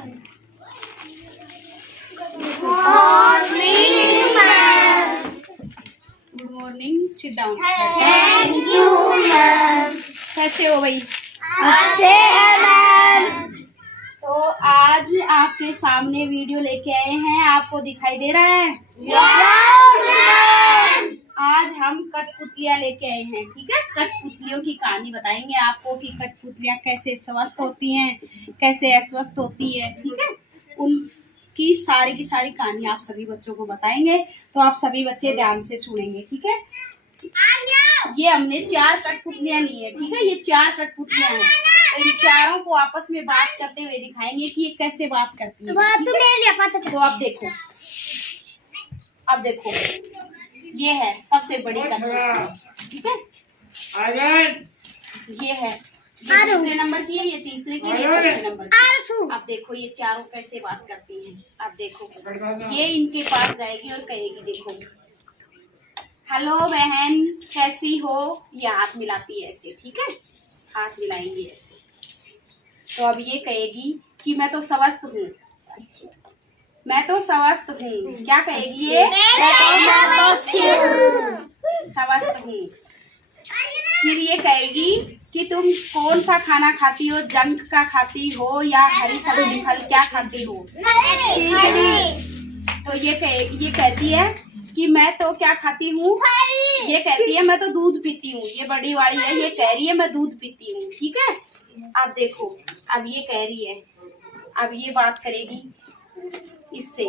Good morning, sit down. Thank you ma'am. कैसे हो भाई? अच्छे हैं मैम। तो आज आपके सामने वीडियो लेके आए हैं, आपको दिखाई दे रहा है? Yes ma'am. आज हम कठपुतलियाँ लेके आए हैं, ठीक है। कठपुतलियों की कहानी बताएंगे आपको कि कठपुतलियाँ कैसे स्वस्थ होती हैं, कैसे अस्वस्थ होती है, ठीक है। उनकी सारी की सारी कहानी आप सभी बच्चों को बताएंगे, तो आप सभी बच्चे ध्यान से सुनेंगे, ठीक है। ये हमने 4 कठपुतलियाँ ली है, ठीक है। ये 4 कठपुतलियाँ हैं, तो इन चारों को आपस में बात करते हुए दिखाएंगे कि ये कैसे बात करती है। तो आप देखो, अब देखो, ये है सबसे बड़ी कठपुतली, ठीक है। ये है दूसरे नंबर की है, ये तीसरे की है, ये चौथे नंबर की। अब देखो ये चारों कैसे बात करती हैं। अब देखो, ये इनके पास जाएगी और कहेगी, देखो, हेलो बहन कैसी हो। ये हाथ मिलाती है ऐसे, ठीक है, हाथ मिलाएंगी ऐसे। तो अब ये कहेगी कि मैं तो स्वस्थ हूँ, मैं तो स्वस्थ हूँ। क्या कहेगी ये? स्वस्थ हूँ। फिर ये कहेगी कि तुम कौन सा खाना खाती हो, जंक का खाती हो या हरी सब्जी फल क्या खाती हो। तो ये कहती है कि मैं तो क्या खाती हूँ, ये कहती है मैं तो दूध पीती हूँ। ये बड़ी वाली है, ये कह रही है मैं दूध पीती हूँ, ठीक है। अब देखो, अब ये कह रही है, अब ये बात करेगी इससे।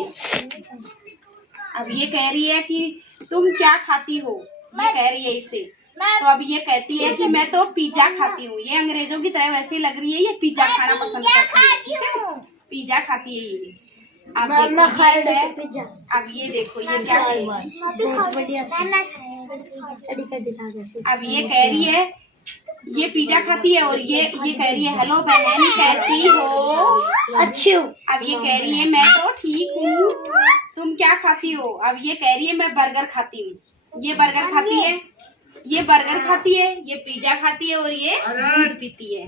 अब ये कह रही है कि तुम क्या खाती हो, ये कह रही है इससे। तो अब ये कहती है कि मैं तो पिज्जा खाती हूँ। ये अंग्रेजों की तरह वैसे ही लग रही है, ये पिज्जा खाना पसंद करती है, ठीक है, पिज्जा खाती है ये। अब देखो ये है, अब ये देखो ये क्या करेगी। अब ये कह रही है, ये पिज्जा खाती है और ये कह रही है हेलो बहन कैसी हो। अच्छी हूँ। अब ये कह रही है मैं तो ठीक हूँ, तुम क्या खाती हो। अब ये कह रही है मैं बर्गर खाती हूँ। ये बर्गर खाती है, ये बर्गर खाती है, ये पिज्जा खाती है और ये दूध पीती है।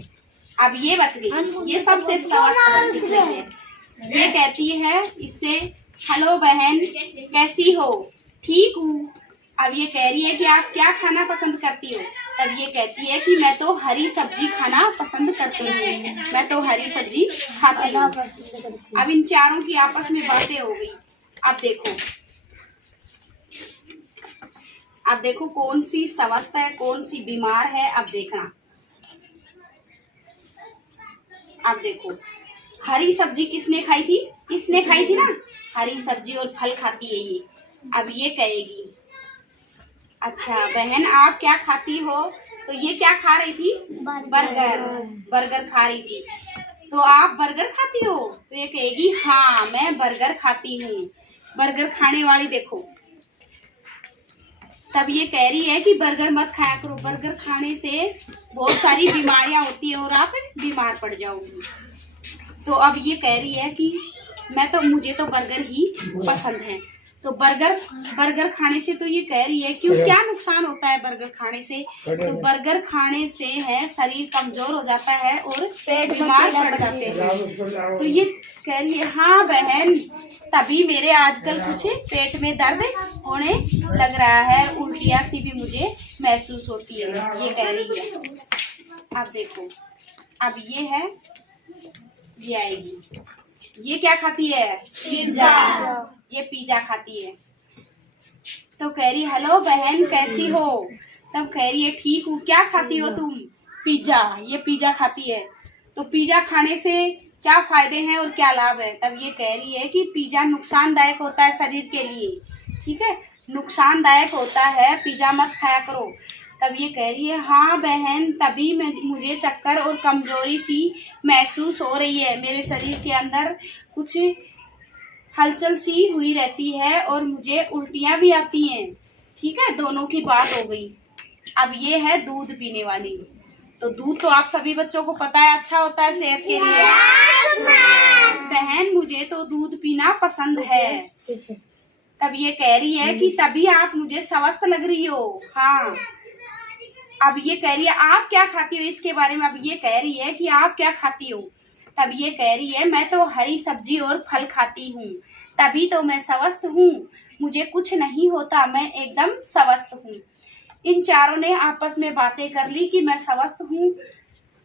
अब ये बच गई, ये सबसे स्वस्थ दिख रही है। ये कहती है इससे हेलो बहन कैसी हो, ठीक हूँ। अब ये कह रही है कि आप क्या खाना पसंद करती हो। तब ये कहती है कि मैं तो हरी सब्जी खाना पसंद करती हूँ, मैं तो हरी सब्जी खाती हूँ। अब इन चारों की आपस में बातें हो गई। अब देखो, अब देखो कौन सी स्वस्थ है, कौन सी बीमार है। अब देखना, अब देखो हरी सब्जी किसने खाई थी, इसने खाई थी ना, हरी सब्जी और फल खाती है ये। अब ये कहेगी अच्छा बहन आप क्या खाती हो। तो ये क्या खा रही थी, बर्गर, बर्गर खा रही थी। तो आप बर्गर खाती हो। तो ये कहेगी हाँ मैं बर्गर खाती हूँ। बर्गर खाने वाली देखो। तब ये कह रही है कि बर्गर मत खाया करो, बर्गर खाने से बहुत सारी बीमारियां होती है और आप बीमार पड़ जाओगी। तो अब ये कह रही है कि मुझे तो बर्गर ही पसंद है। तो बर्गर खाने से, तो ये कह रही है क्यों, क्या नुकसान होता है बर्गर खाने से। तो बर्गर खाने से है शरीर कमजोर हो जाता है और बीमार पड़ जाते हैं। तो ये कह रही है हाँ बहन तभी मेरे आजकल कुछ पेट में दर्द होने लग रहा है, उल्टियाँ सी भी मुझे महसूस होती है, ये कह रही है। अब देखो, अब ये है, ये आएगी, ये क्या खाती है, पिज्जा, ये पिज्जा खाती है। तो कह रही हेलो बहन कैसी हो। तब कह रही है ठीक हूँ। क्या खाती हो तुम, पिज्जा, ये पिज्जा खाती है। तो पिज्जा खाने से क्या फायदे हैं और क्या लाभ है। तब ये कह रही है कि पिज्जा नुकसानदायक होता है शरीर के लिए, ठीक है, नुकसानदायक होता है, पिज्जा मत खाया करो। तब ये कह रही है हाँ बहन तभी मुझे चक्कर और कमजोरी सी महसूस हो रही है, मेरे शरीर के अंदर कुछ हलचल सी हुई रहती है और मुझे उल्टियाँ भी आती हैं, ठीक है। दोनों की बात हो गई। अब ये है दूध पीने वाली। तो दूध तो आप सभी बच्चों को पता है अच्छा होता है सेहत के लिए। बहन मुझे तो दूध पीना पसंद है। तब ये कह रही है कि तभी आप मुझे स्वस्थ लग रही हो। हाँ, अब ये कह रही है आप क्या खाती हो, इसके बारे में अब ये कह रही है कि आप क्या खाती हो। तब ये कह रही है मैं तो हरी सब्जी और फल खाती हूँ, तभी तो मैं स्वस्थ हूँ, मुझे कुछ नहीं होता, मैं एकदम स्वस्थ हूँ। इन चारों ने आपस में बातें कर ली कि मैं स्वस्थ हूँ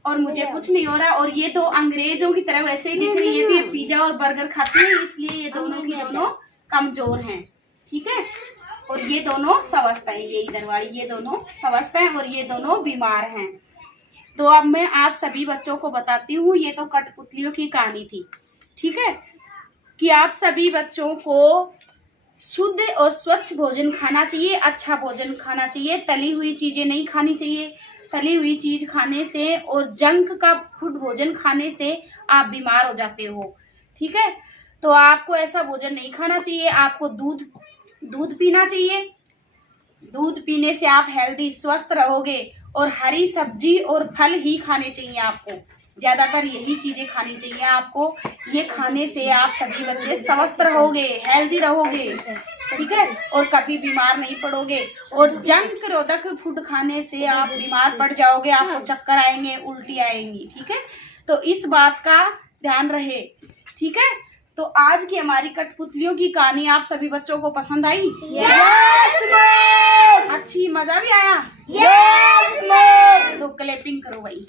और मुझे कुछ नहीं हो रहा। और ये तो अंग्रेजों की तरह वैसे ही दिख रही है, तो ये पिज्जा और बर्गर खाती है, इसलिए ये दोनों की दोनों कमजोर हैं, ठीक है। और ये दोनों स्वस्थ हैं, ये इधर वाली, ये दोनों स्वस्थ हैं और ये दोनों बीमार हैं। तो अब मैं आप सभी बच्चों को बताती हूँ, ये तो कठपुतलियों की कहानी थी, ठीक है, कि आप सभी बच्चों को शुद्ध और स्वच्छ भोजन खाना चाहिए, अच्छा भोजन खाना चाहिए, तली हुई चीजें नहीं खानी चाहिए। तली हुई चीज खाने से और जंक का फूड भोजन खाने से आप बीमार हो जाते हो, ठीक है। तो आपको ऐसा भोजन नहीं खाना चाहिए, आपको दूध पीना चाहिए। दूध पीने से आप हेल्दी स्वस्थ रहोगे और हरी सब्जी और फल ही खाने चाहिए आपको, ज्यादातर यही चीजें खानी चाहिए आपको। ये खाने से आप सभी बच्चे स्वस्थ रहोगे, हेल्दी रहोगे, ठीक है, और कभी बीमार नहीं पड़ोगे। और जंक रोधक फूड खाने से आप बीमार पड़ जाओगे, आपको चक्कर आएंगे, उल्टी आएंगी, ठीक है। तो इस बात का ध्यान रहे, ठीक है। तो आज की हमारी कठपुतलियों की कहानी आप सभी बच्चों को पसंद आई? Yes, ma'am. अच्छी, मजा भी आया? Yes, ma'am. तो क्लैपिंग करो भाई।